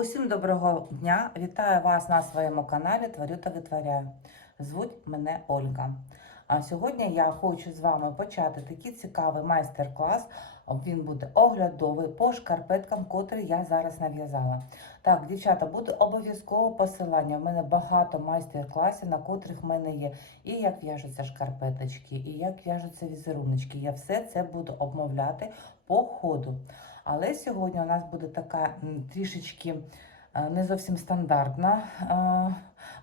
Усім доброго дня! Вітаю вас на своєму каналі Творю та витворяю. Звуть мене Ольга. А сьогодні я хочу з вами почати такий цікавий майстер-клас. Він буде оглядовий по шкарпеткам, котрі я зараз нав'язала. Так, дівчата, буде обов'язково посилання. У мене багато майстер-класів, на котрих в мене є і як в'яжуться шкарпеточки, і як в'яжуться візеруночки. Я все це буду обмовляти по ходу. Але сьогодні у нас буде така трішечки е, не зовсім стандартна,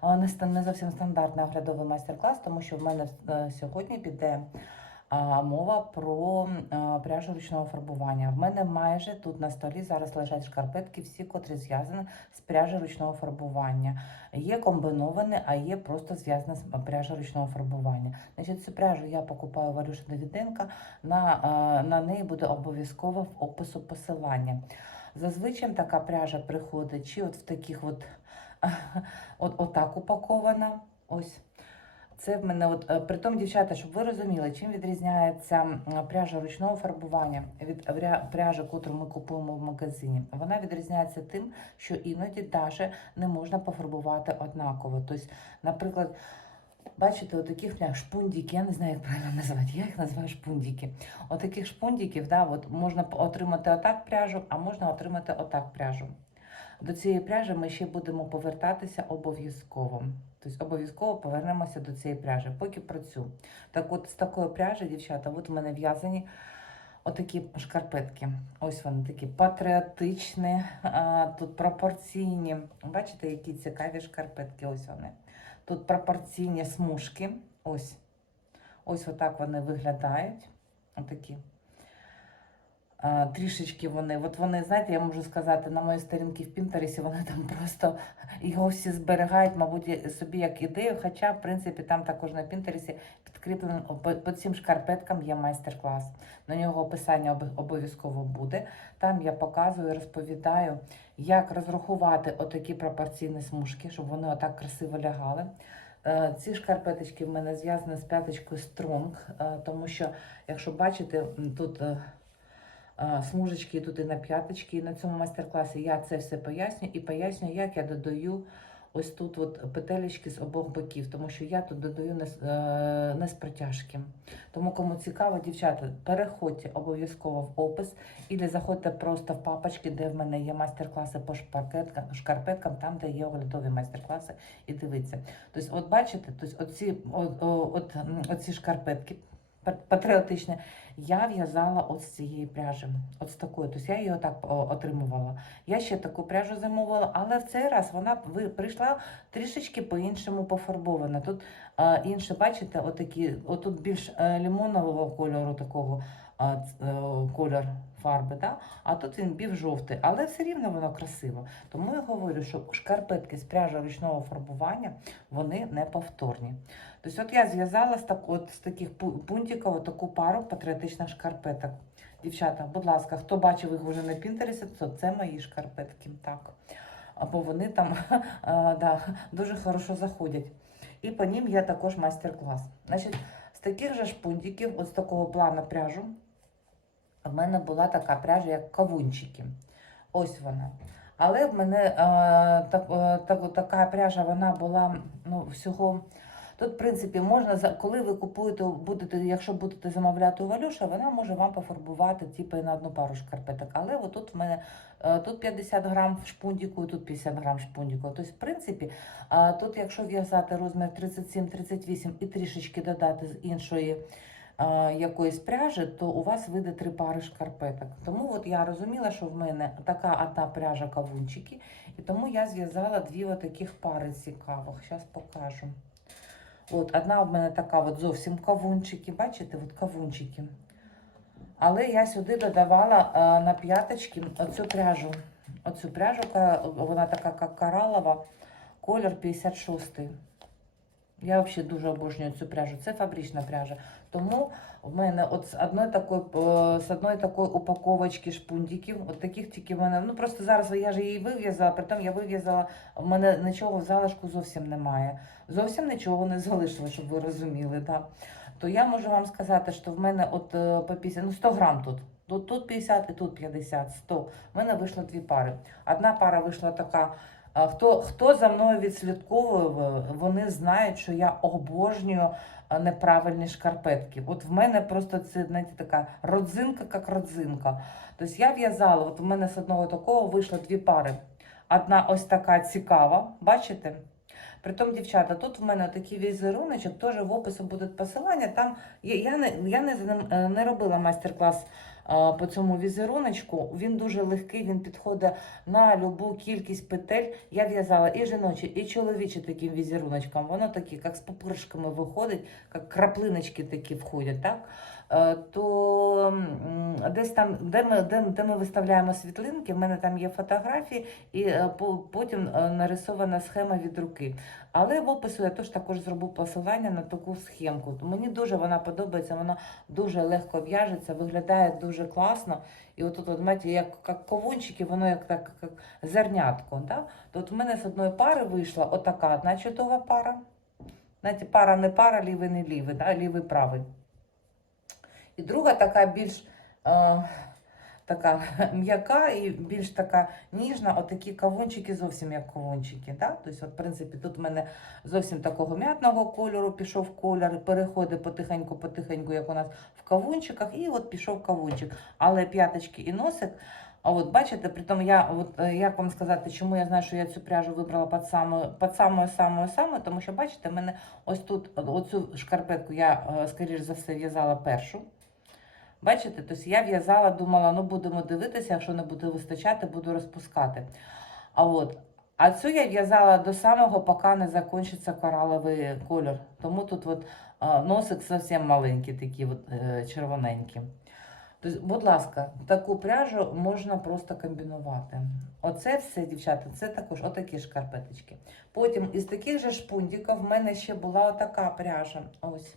е, е, не зовсім стандартна оглядовий майстер-клас, тому що в мене сьогодні піде мова про пряжу ручного фарбування. В мене майже тут на столі зараз лежать шкарпетки, всі, котрі зв'язані з пряжі ручного фарбування. Є комбіновані, а є просто зв'язані з пряжі ручного фарбування. Значить, цю пряжу я покупаю в Алюші Давіденка. На, на неї буде обов'язково в опису посилання. Зазвичай така пряжа приходить чи от в таких от, от отак упакована. Ось. Це в мене от е, притом, дівчата, щоб ви розуміли, чим відрізняється пряжа ручного фарбування від пряжі, яку ми купуємо в магазині. Вона відрізняється тим, що іноді даже не можна пофарбувати однаково. Тобто, наприклад, бачите, отаких прям шпундики, я не знаю, як правильно назвати, я їх називаю шпундики. Отаких шпундиків, да, от можна отримати отак пряжу, а можна отримати отак пряжу. До цієї пряжі ми ще будемо повертатися обов'язково. Тобто обов'язково повернемося до цієї пряжі, поки про цю. Так от з такої пряжі, дівчата, от в мене в'язані отакі шкарпетки. Ось вони такі патріотичні, тут пропорційні. Бачите, які цікаві шкарпетки, ось вони. Тут пропорційні смужки. Ось. Ось отак вони виглядають. Отакі. А, трішечки вони, от вони, знаєте, я можу сказати, на моїй сторінці в Пінтересі вони там просто його всі зберігають, мабуть, собі як ідею. Хоча, в принципі, там також на Пінтересі підкріплено по, цим шкарпеткам є майстер-клас. На нього описання обов'язково буде. Там я показую, розповідаю, як розрахувати отакі пропорційні смужки, щоб вони отак красиво лягали. Е, Ці шкарпеточки в мене зв'язані з п'яточкою Strong, е, тому що, якщо бачите, тут е, е, смужечки тут і на п'яточки. І на цьому майстер-класі я це все поясню і поясню, як я додаю ось тут от петелечки з обох боків, тому що я тут додаю не, з- е, не з протяжки. Тому кому цікаво, дівчата, переходьте обов'язково в опис і заходьте просто в папочки, де в мене є майстер-класи по шкарпеткам, там, де є оглядові майстер-класи, і дивіться. Тобто, от бачите, тобто оці, от, от, оці шкарпетки пат- патріотичні, я в'язала от з цієї пряжі, от з такої. Тобто я її отак отримувала. Я ще таку пряжу замовила, але в цей раз вона прийшла трішечки по-іншому пофарбована. Тут е, інше, бачите, отакі, отут більш е, лимонного кольору такого а, ц- е, кольор фарби, да? а тут він бів жовтий, але все рівно воно красиво. Тому я говорю, що шкарпетки з пряжі ручного фарбування вони не повторні. Тобто, от я зв'язала з, з таких пу- пунтиків таку пару патріотичних шкарпеток. Дівчата, будь ласка, хто бачив їх вже на Пінтересі, то це мої шкарпетки. Так. Або вони там а, да, дуже хорошо заходять. І по ним є також майстер-клас. Значить, з таких же шпунтиків, от з такого плану пряжу, в мене була така пряжа, як кавунчики. Ось вона. Але в мене е, так, е, так, така пряжа вона була ну, всього. Тут, в принципі, можна коли ви купуєте, будете, якщо будете замовляти у Валюша, вона може вам пофарбувати типу, на одну пару шкарпеток. Але отут в мене е, тут 50 грам шпундіку, тут 50 грам шпундіку. Тобто, в принципі, е, тут, якщо в'язати розмір 37-38 і трішечки додати з іншої е, якоїсь пряжі, то у вас вийде три пари шкарпеток. Тому от я розуміла, що в мене така одна пряжа кавунчики, і тому я зв'язала дві отаких пари цікавих. Зараз покажу. От, одна в мене така от зовсім кавунчики, бачите, от кавунчики. Але я сюди додавала на п'яточки оцю пряжу. Оцю пряжу, вона така як коралова, колір 56. Я взагалі дуже обожнюю цю пряжу. Це фабрична пряжа. Тому в мене от з одної такої, е, з одної такої упаковочки шпундиків, от таких тільки в мене. Ну просто зараз я ж її вив'язала, притом я вив'язала, в мене нічого в залишку зовсім немає. Зовсім нічого не залишило, щоб ви розуміли. Да. То я можу вам сказати, що в мене от е, по 50, ну 100 грам тут. Тут, тут 50 і тут 50, 100. У мене вийшло дві пари. Одна пара вийшла така. Хто, хто за мною відслідковує, вони знають, що я обожнюю неправильні шкарпетки. От в мене просто це знаєте, така родзинка, як родзинка. Тобто я в'язала, от у мене з одного такого вийшло дві пари. Одна ось така цікава, бачите? Притом, дівчата, тут в мене такий візеруночок, теж в описі будуть посилання. Там я, я не, я не, е, не робила майстер-клас е, по цьому візеруночку. Він дуже легкий, він підходить на любу кількість петель. Я в'язала і жіночі, і чоловічі таким візеруночком. Воно такі, як з пупиршками виходить, як краплиночки такі входять. так? Е, То десь там, де ми, де, де ми виставляємо світлинки, в мене там є фотографії, і е, потім е, нарисована схема від руки. Але в опису я теж також зроблю посилання на таку схемку. Мені дуже вона подобається, вона дуже легко в'яжеться, виглядає дуже класно. І отут, от, знаєте, як, як ковунчики, воно як, так, як зернятко. Да? То в мене з одної пари вийшла отака одна чудова пара. Знаєте, пара не пара, лівий не лівий, да? лівий правий. І друга така більш така м'яка і більш така ніжна, отакі кавунчики зовсім як кавунчики. Да? Тобто, от, в принципі, тут в мене зовсім такого м'ятного кольору пішов колір, переходить потихеньку-потихеньку, як у нас в кавунчиках, і от пішов кавунчик. Але п'яточки і носик. А от бачите, притом я, от е, як вам сказати, чому я знаю, що я цю пряжу вибрала під самою, під самою самою самою, тому що бачите, в мене ось тут оцю шкарпетку я, е, скоріш за все, в'язала першу. Бачите, тобто я в'язала, думала, ну будемо дивитися, якщо не буде вистачати, буду розпускати. А от, а цю я в'язала до самого, поки не закінчиться кораловий кольор. Тому тут от, носик зовсім маленький, такий от, е, червоненький. Тобто, будь ласка, таку пряжу можна просто комбінувати. Оце все, дівчата, це також отакі шкарпеточки. Потім із таких же шпундиків в мене ще була отака пряжа. Ось.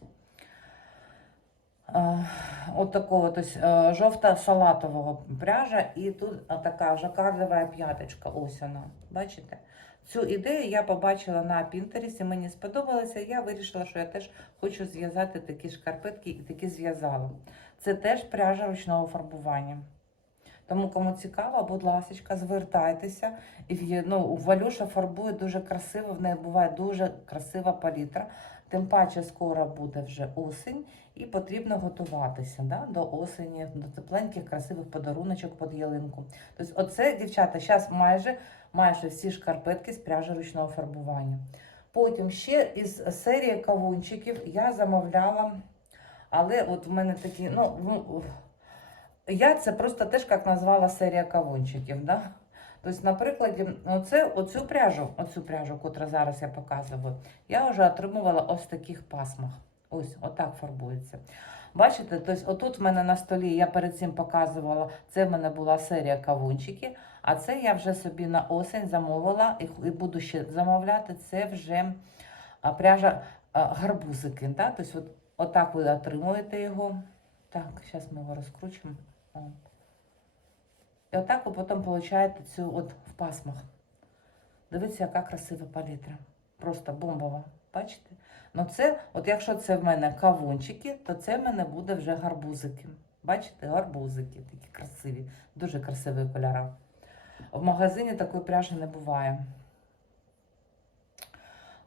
Е, От такого, то есть, е, жовто-салатового пряжа, і тут така жакардова п'яточка. Ось вона. Бачите? Цю ідею я побачила на Пінтересі, мені сподобалося. Я вирішила, що я теж хочу зв'язати такі шкарпетки і такі зв'язала. Це теж пряжа ручного фарбування. Тому, кому цікаво, будь ласка, звертайтеся. І ну, Валюша фарбує дуже красиво, в неї буває дуже красива палітра. Тим паче скоро буде вже осінь, і потрібно готуватися да, до осені, до тепленьких, красивих подаруночок під ялинку. Тобто, оце, дівчата, зараз майже, майже всі шкарпетки з пряжі ручного фарбування. Потім ще із серії кавунчиків я замовляла, але от в мене такі, ну, ну я це просто теж як назвала серія кавунчиків. Да? Тобто, на прикладі, оце, оцю пряжу, оцю пряжу, яку зараз я показую, я вже отримувала ось в таких пасмах. Ось, отак фарбується. Бачите, тобто, отут в мене на столі, я перед цим показувала, це в мене була серія кавунчики, а це я вже собі на осінь замовила і, буду ще замовляти. Це вже пряжа гарбузики. Тобто, от, отак ви отримуєте його. Так, зараз ми його розкручимо. І отак ви потім получаєте цю от в пасмах. Дивіться, яка красива палітра. Просто бомбова. Бачите? Ну це, от якщо це в мене кавунчики, то це в мене буде вже гарбузики. Бачите, гарбузики такі красиві, дуже красиві кольори. В магазині такої пряжі не буває.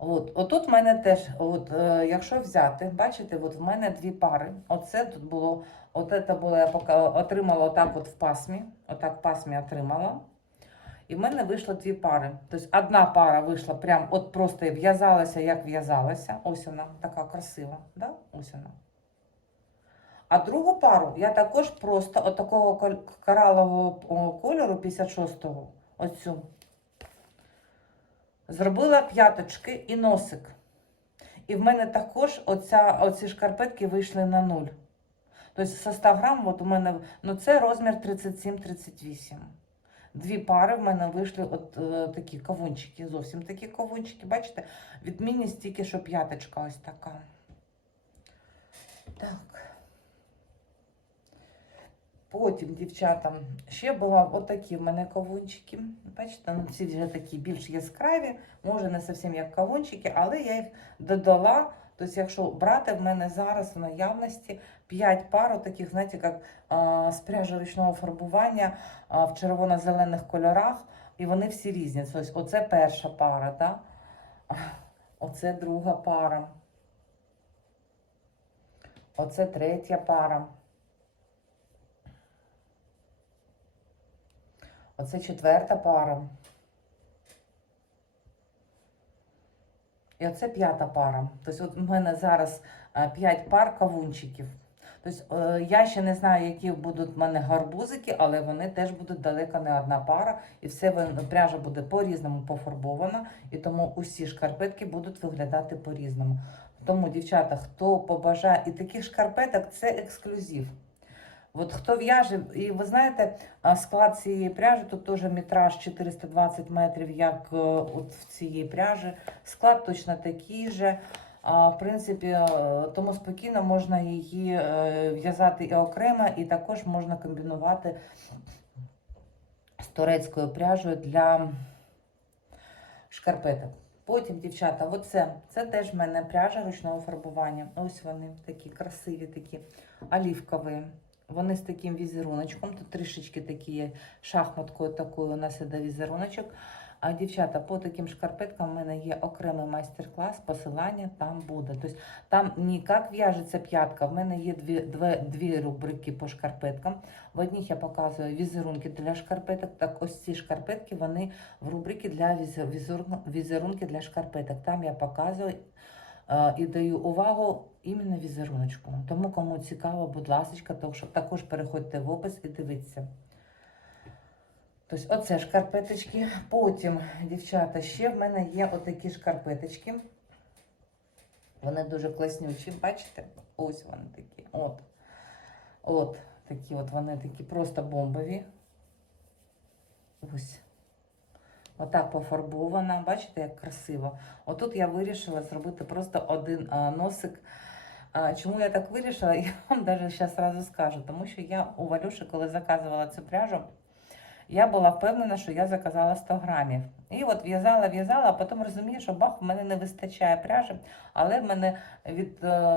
От, отут в мене теж, от, е, якщо взяти, бачите, от в мене дві пари. Оце тут було, от це було, я поки отримала отак от в пасмі. Отак в пасмі отримала. І в мене вийшло дві пари. Тобто одна пара вийшла прям от просто в'язалася, як в'язалася. Ось вона така красива. Да? Ось вона. А другу пару я також просто от такого коралового кольору 56-го, оцю. Зробила п'яточки і носик. І в мене також оця, оці шкарпетки вийшли на нуль. Тобто со 100 грам, от у мене, ну це розмір 37-38. Дві пари в мене вийшли от е, такі кавунчики, зовсім такі кавунчики. Бачите, відмінність тільки, що п'яточка ось така. Так. Потім, дівчата, ще була отакі в мене кавунчики. Бачите, ну ці вже такі більш яскраві, може не зовсім як кавунчики, але я їх додала Тобто, якщо брати, в мене зараз в наявності 5 пар таких, знаєте, як а, з пряжі ручного фарбування а, в червоно-зелених кольорах, і вони всі різні. Тобто, оце перша пара, да? оце друга пара. Оце третя пара. Оце четверта пара. І оце п'ята пара. Тобто, от у мене зараз е, п'ять пар кавунчиків. Тобто, е, я ще не знаю, які будуть в мене гарбузики, але вони теж будуть далеко не одна пара. І все пряжа буде по-різному пофарбована, і тому усі шкарпетки будуть виглядати по-різному. Тому, дівчата, хто побажає, і таких шкарпеток це ексклюзив. От хто в'яже, і ви знаєте, склад цієї пряжі, тут теж метраж 420 метрів, як от в цієї пряжі. Склад точно такий же. В принципі, е, тому спокійно можна її е, в'язати і окремо, і також можна комбінувати з турецькою пряжею для шкарпеток. Потім, дівчата, оце, це теж в мене пряжа ручного фарбування. Ось вони такі красиві, такі олівкові. Вони з таким візеруночком. Тут трішечки такі шахматкою такою у нас іде візеруночок. А дівчата, по таким шкарпеткам в мене є окремий майстер-клас, посилання там буде. Тобто там не як в'яжеться п'ятка, в мене є дві, дві, дві рубрики по шкарпеткам. В одних я показую візерунки для шкарпеток, так ось ці шкарпетки, вони в рубриці для візер- візерунки для шкарпеток. Там я показую і даю увагу іменно візеруночку. Тому кому цікаво, будь ласка, також переходьте в опис і дивіться. Тобто, оце шкарпеточки. Потім, дівчата, ще в мене є отакі шкарпеточки. Вони дуже класнючі, бачите? Ось вони такі. От. От такі от вони такі просто бомбові. Ось. Отак пофарбована. Бачите, як красиво. Отут я вирішила зробити просто один носик. Чому я так вирішила? Я вам навіть зараз одразу скажу. Тому що я у Валюші, коли заказувала цю пряжу, я була впевнена, що я заказала 100 грамів. І от в'язала, в'язала, а потім розумію, що бах, в мене не вистачає пряжі, але в мене від е,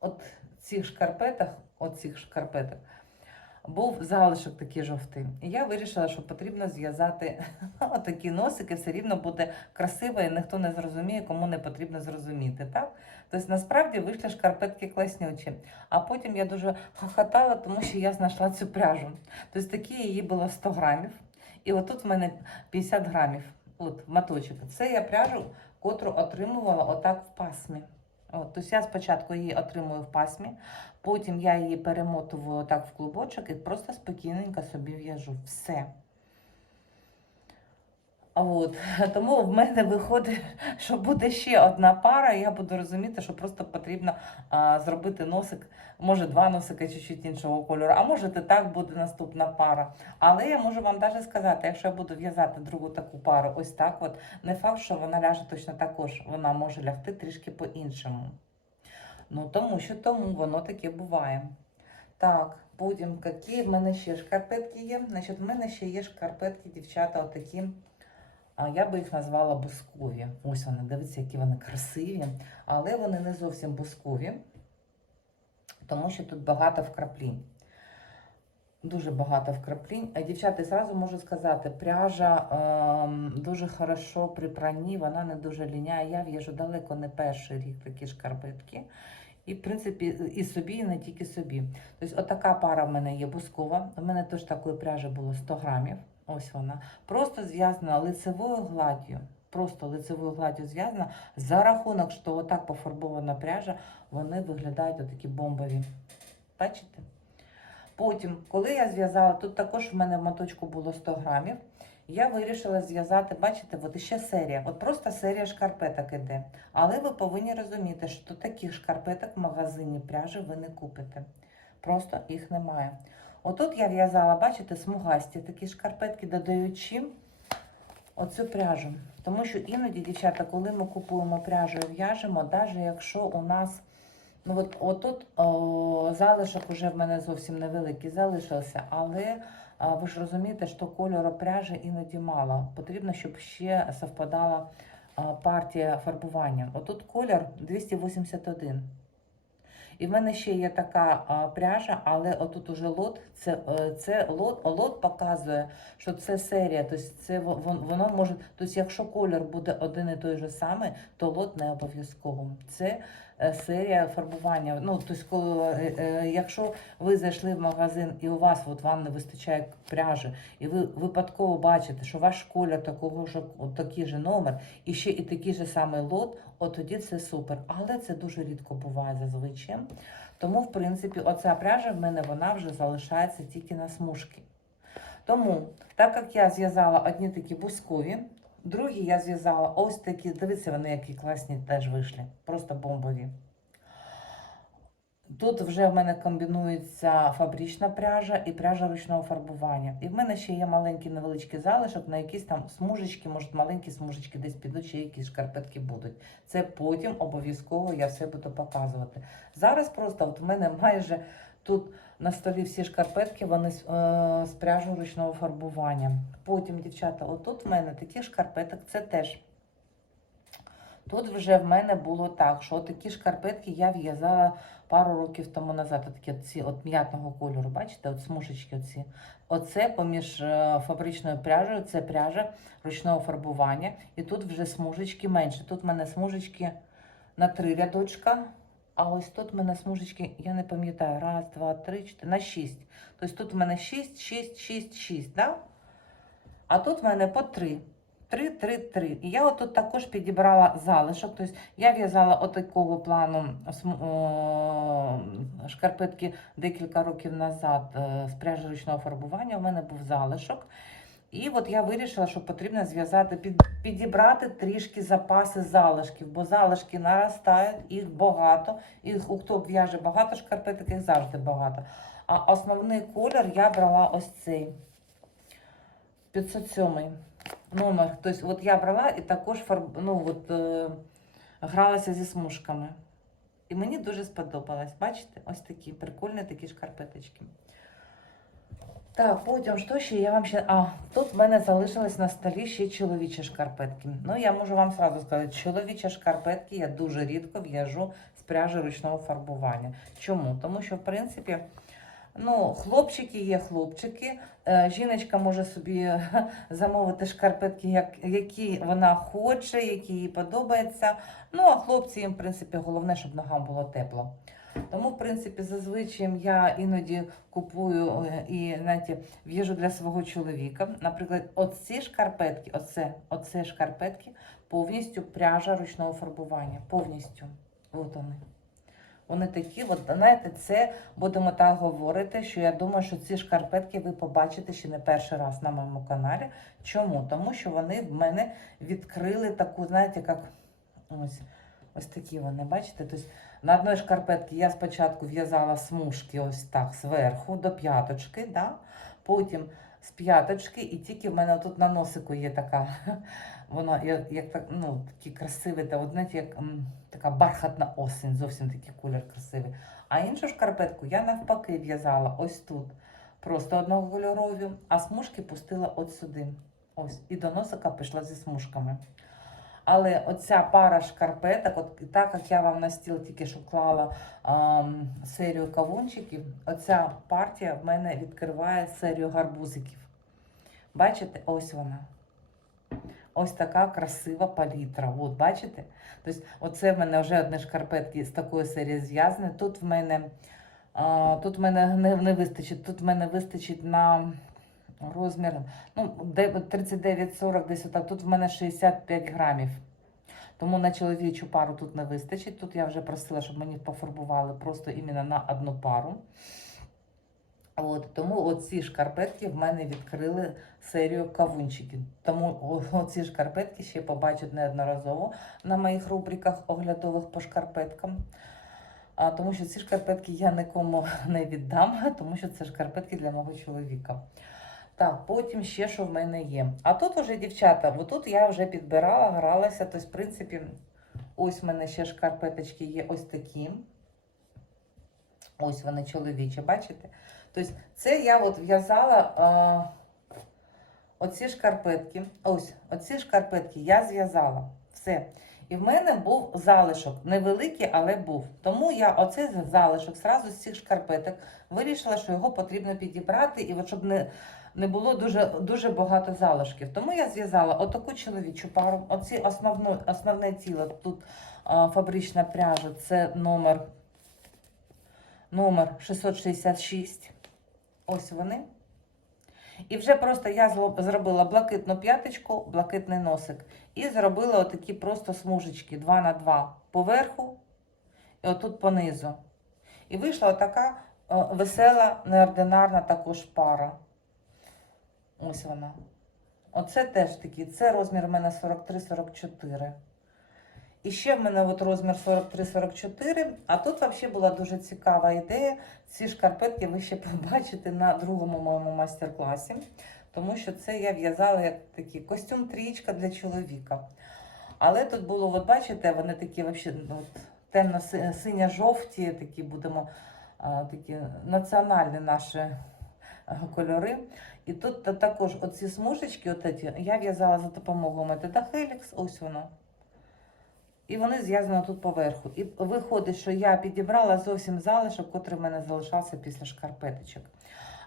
от цих шкарпеток, от цих шкарпеток, був залишок такий жовтий. І я вирішила, що потрібно зв'язати отакі носики, все рівно буде красиво, і ніхто не зрозуміє, кому не потрібно зрозуміти. Так? Тобто насправді вийшли шкарпетки класнючі. А потім я дуже хохотала, тому що я знайшла цю пряжу. Тобто такі її було 100 грамів. І отут в мене 50 грамів. От моточок. Це я пряжу, котру отримувала отак в пасмі. Тобто я спочатку її отримую в пасмі, потім я її перемотую так в клубочок і просто спокійненько собі в'яжу. Все. От. Тому в мене виходить, що буде ще одна пара, і я буду розуміти, що просто потрібно а, зробити носик, може два носика чуть-чуть іншого кольору, а може і так буде наступна пара. Але я можу вам навіть сказати, якщо я буду в'язати другу таку пару, ось так, от, не факт, що вона ляже точно також, вона може лягти трішки по-іншому. Ну, тому що тому воно таке буває. Так, потім, які в мене ще шкарпетки є. Значить, в мене ще є шкарпетки, дівчата, отакі. Я би їх назвала бускові. Ось вони, дивіться, які вони красиві. Але вони не зовсім бускові, тому що тут багато вкраплінь. Дуже багато вкраплінь. Дівчата, зразу можу сказати, пряжа ем, дуже хорошо при пранні, вона не дуже ліняє. Я в'яжу далеко не перший рік такі шкарпетки. І, в принципі, і собі, і не тільки собі. Тобто, отака пара в мене є бускова. У мене теж такої пряжі було 100 грамів. Ось вона. Просто зв'язана лицевою гладдю. Просто лицевою гладдю зв'язана. За рахунок, що отак пофарбована пряжа, вони виглядають отакі бомбові. Бачите? Потім, коли я зв'язала, тут також в мене в моточку було 100 грамів. Я вирішила зв'язати, бачите, от іще серія. От просто серія шкарпеток іде. Але ви повинні розуміти, що таких шкарпеток в магазині пряжі ви не купите. Просто їх немає. Отут я в'язала, бачите, смугасті такі шкарпетки, додаючи оцю пряжу. Тому що іноді, дівчата, коли ми купуємо пряжу і в'яжемо, навіть якщо у нас Ну от отут о, залишок уже в мене зовсім невеликий залишився, але а, ви ж розумієте, що кольору пряжі іноді мало. Потрібно, щоб ще совпадала партія фарбування. Отут колір 281. І в мене ще є така а, пряжа, але отут уже лот. Це, е, це лот, лот показує, що це серія. Тобто це во- воно може. Тобто, якщо колір буде один і той же самий, то лот не обов'язково. Це серія фарбування. Ну, тобто, коли, е, е, якщо ви зайшли в магазин і у вас от вам не вистачає пряжі, і ви випадково бачите, що ваш колір такого ж такий же номер, і ще і такий же самий лот, от тоді це супер. Але це дуже рідко буває зазвичай. Тому, в принципі, оця пряжа в мене вона вже залишається тільки на смужки. Тому, так як я зв'язала одні такі бузькові, другі я зв'язала ось такі, дивіться, вони які класні теж вийшли, просто бомбові. Тут вже в мене комбінується фабрична пряжа і пряжа ручного фарбування. І в мене ще є маленький невеличкий залишок на якісь там смужечки, може маленькі смужечки десь підуть, чи якісь шкарпетки будуть. Це потім обов'язково я все буду показувати. Зараз просто от в мене майже тут на столі всі шкарпетки, вони з, е, з пряжою ручного фарбування. Потім, дівчата, отут в мене такі шкарпеток, це теж. Тут вже в мене було так, що такі шкарпетки я в'язала пару років тому назад. Такі ці от м'ятного кольору, бачите, от смужечки оці. Оце поміж е, фабричною пряжею, це пряжа ручного фарбування. І тут вже смужечки менше. Тут в мене смужечки на три рядочка. А ось тут в мене смужечки, я не пам'ятаю, раз, два, три, чотири, на шість. Тобто тут в мене шість, шість, шість, шість, да? А тут в мене по три. Три, три, три. І я отут також підібрала залишок. Тобто я в'язала отакого плану шкарпетки декілька років назад е, з пряжі ручного фарбування. У мене був залишок. І от я вирішила, що потрібно зв'язати, під, підібрати трішки запаси залишків, бо залишки наростають, їх багато. І хто в'яже багато шкарпеток, їх завжди багато. А основний колір я брала ось цей 507 номер. Тобто, от я брала і також фарб... ну, от, е, гралася зі смужками. І мені дуже сподобалось. Бачите, ось такі прикольні такі шкарпеточки. Так, потім, що ще я вам ще. А, тут в мене залишились на столі ще чоловічі шкарпетки. Ну, я можу вам сразу сказати, чоловічі шкарпетки я дуже рідко в'яжу з пряжі ручного фарбування. Чому? Тому що, в принципі, ну, хлопчики є хлопчики. Е, Жіночка може собі замовити шкарпетки, як, які вона хоче, які їй подобаються. Ну, а хлопці їм, в принципі, головне, щоб ногам було тепло. Тому, в принципі, зазвичай я іноді купую е, і знаєте, в'їжу для свого чоловіка. Наприклад, оці шкарпетки, оце, оце шкарпетки повністю пряжа ручного фарбування. Повністю. От вони. Вони такі, от, знаєте, це будемо так говорити, що я думаю, що ці шкарпетки ви побачите ще не перший раз на моєму каналі. Чому? Тому що вони в мене відкрили таку, знаєте, як ось, ось такі вони, бачите? Тобто на одній шкарпетці я спочатку в'язала смужки ось так зверху до п'яточки, да? потім з п'яточки, і тільки в мене тут на носику є така, вона як, так, ну, такі красиві, та знаєте, як така бархатна осінь, зовсім такий колір красивий. А іншу шкарпетку я навпаки в'язала ось тут, просто однокольорові, а смужки пустила от сюди. Ось, і до носика пішла зі смужками. Але оця пара шкарпеток, от так як я вам на стіл тільки що клала ам, серію кавунчиків, оця партія в мене відкриває серію гарбузиків. Бачите, ось вона. Ось така красива палітра. От, бачите? Тобто, оце в мене вже одні шкарпетки з такої серії зв'язані. Тут в мене, а, тут в мене не, не вистачить, тут в мене вистачить на розмір ну, 39-40 десь отак. Тут в мене 65 грамів. Тому на чоловічу пару тут не вистачить. Тут я вже просила, щоб мені пофарбували просто іменно на одну пару. От, тому оці шкарпетки в мене відкрили серію кавунчиків. Тому оці шкарпетки ще побачать неодноразово на моїх рубриках оглядових по шкарпеткам. А, тому що ці шкарпетки я нікому не віддам, тому що це шкарпетки для мого чоловіка. Так, потім ще що в мене є. А тут уже, дівчата, отут я вже підбирала, гралася. Тобто, в принципі, ось в мене ще шкарпеточки є ось такі. Ось вони чоловічі, бачите? Тобто, це я от в'язала а, оці шкарпетки. Ось, оці шкарпетки я зв'язала. Все. І в мене був залишок, невеликий, але був. Тому я оцей залишок зразу з цих шкарпеток вирішила, що його потрібно підібрати, і от щоб не, не було дуже, дуже багато залишків. Тому я зв'язала отаку чоловічу пару, оці основну, основне тіло тут а, фабрична пряжа, це номер, номер 666. Ось вони. І вже просто я зробила блакитну п'яточку, блакитний носик. І зробила отакі просто смужечки 2 на 2 поверху і отут понизу. І вийшла отака весела, неординарна також пара. Ось вона. Оце теж такі. Це розмір в мене 43-44. І ще в мене от розмір 43-44. А тут взагалі була дуже цікава ідея. Ці шкарпетки ви ще побачите на другому моєму майстер-класі. Тому що це я в'язала як такий костюм трієчка для чоловіка. Але тут було, от бачите, вони такі взагалі ну, темно-синьо-жовті, такі будемо такі національні наші кольори. І тут також оці смужечки, от я в'язала за допомогою метода Helix, ось воно. І вони зв'язані тут поверху. І виходить, що я підібрала зовсім залишок, котрий в мене залишався після шкарпеточок.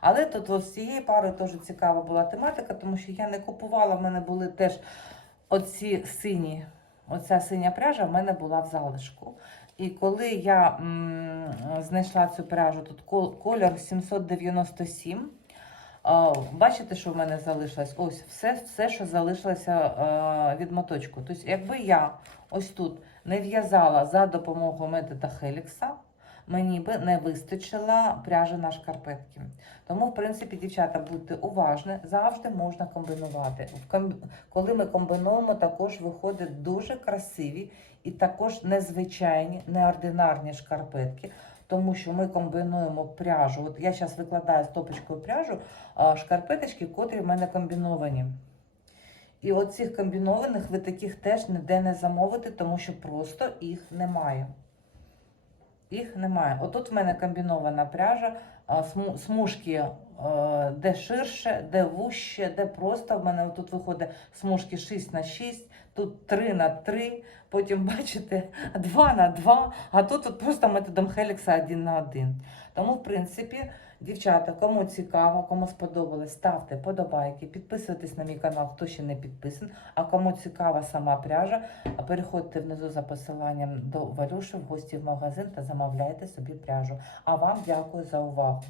Але тут з цієї пари теж цікава була тематика, тому що я не купувала, в мене були теж оці сині, оця синя пряжа в мене була в залишку. І коли я м, знайшла цю пряжу, тут кол- колір 797. Бачите, що в мене залишилось? Ось все, все що залишилося від моточку. Тобто, якби я ось тут не в'язала за допомогою метода Хелікса, мені би не вистачило пряжі на шкарпетки. Тому, в принципі, дівчата, будьте уважні, завжди можна комбінувати. Коли ми комбінуємо, також виходять дуже красиві і також незвичайні, неординарні шкарпетки. Тому що ми комбінуємо пряжу. От я зараз викладаю стопочкою пряжу шкарпеточки, котрі в мене комбіновані. І от цих комбінованих ви таких теж ніде не замовите, тому що просто їх немає. Їх немає. Отут в мене комбінована пряжа, смужки е, де ширше, де вуще, де просто в мене тут виходить смужки 6 на 6, тут 3 на 3, потім бачите 2 на 2, а тут от просто методом Хелікса 1 на 1. Тому, в принципі, дівчата, кому цікаво, кому сподобалось, ставте подобайки, підписуйтесь на мій канал, хто ще не підписаний. А кому цікава сама пряжа, переходьте внизу за посиланням до Валюші в гості в магазин та замовляйте собі пряжу. А вам дякую за увагу.